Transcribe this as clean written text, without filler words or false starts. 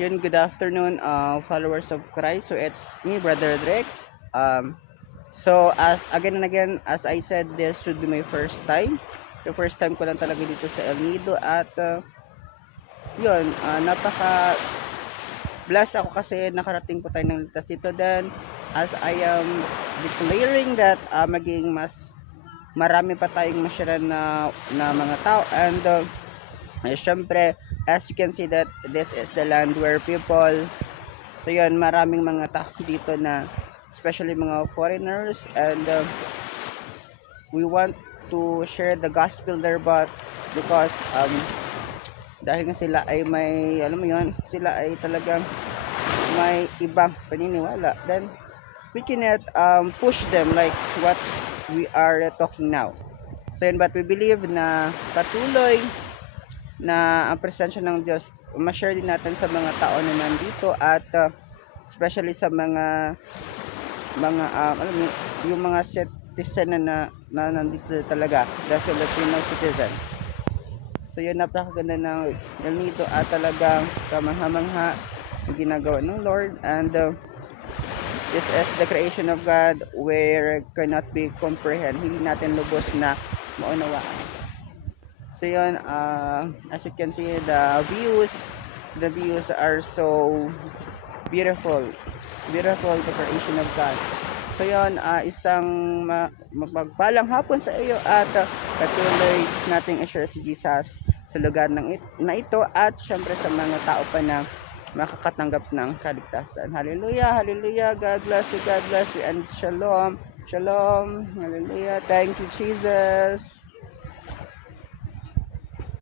Yun, good afternoon, followers of Christ. So it's me, Brother Drex. So as again and again, as I said, this should be my first time. The first time ko lang talaga dito sa El Nido at yun, napaka blessed ako kasi nakarating po tayo ng ligtas dito. Then as I am declaring that maging mas marami pa tayong masyaran na mga tao and syempre, as you can see that this is the land where people, so yun, maraming mga tao dito na especially mga foreigners and we want to share the gospel there but because dahil nga sila ay may, alam mo yun, sila ay talagang may ibang paniniwala, then we cannot push them like what we are talking now. So yun, but we believe na patuloy na ang presensya ng Diyos ma-share din natin sa mga tao na nandito at especially sa mga alam mo, yung mga citizen na nandito talaga, the Filipino citizen. So yun, napakaganda ng El Nido at talagang kamangha-mangha yung ginagawa ng Lord and this is the creation of God where cannot be comprehend, hindi natin lubos na maunawaan. So yun, as you can see, the views are so beautiful, the creation of God. So yun, isang mapagpalang hapon sa iyo at patuloy nating i-share si Jesus sa lugar na ito at syempre sa mga tao pa na makakatanggap ng kaligtasan. Hallelujah, hallelujah, God bless you, and shalom, shalom, hallelujah, thank you Jesus.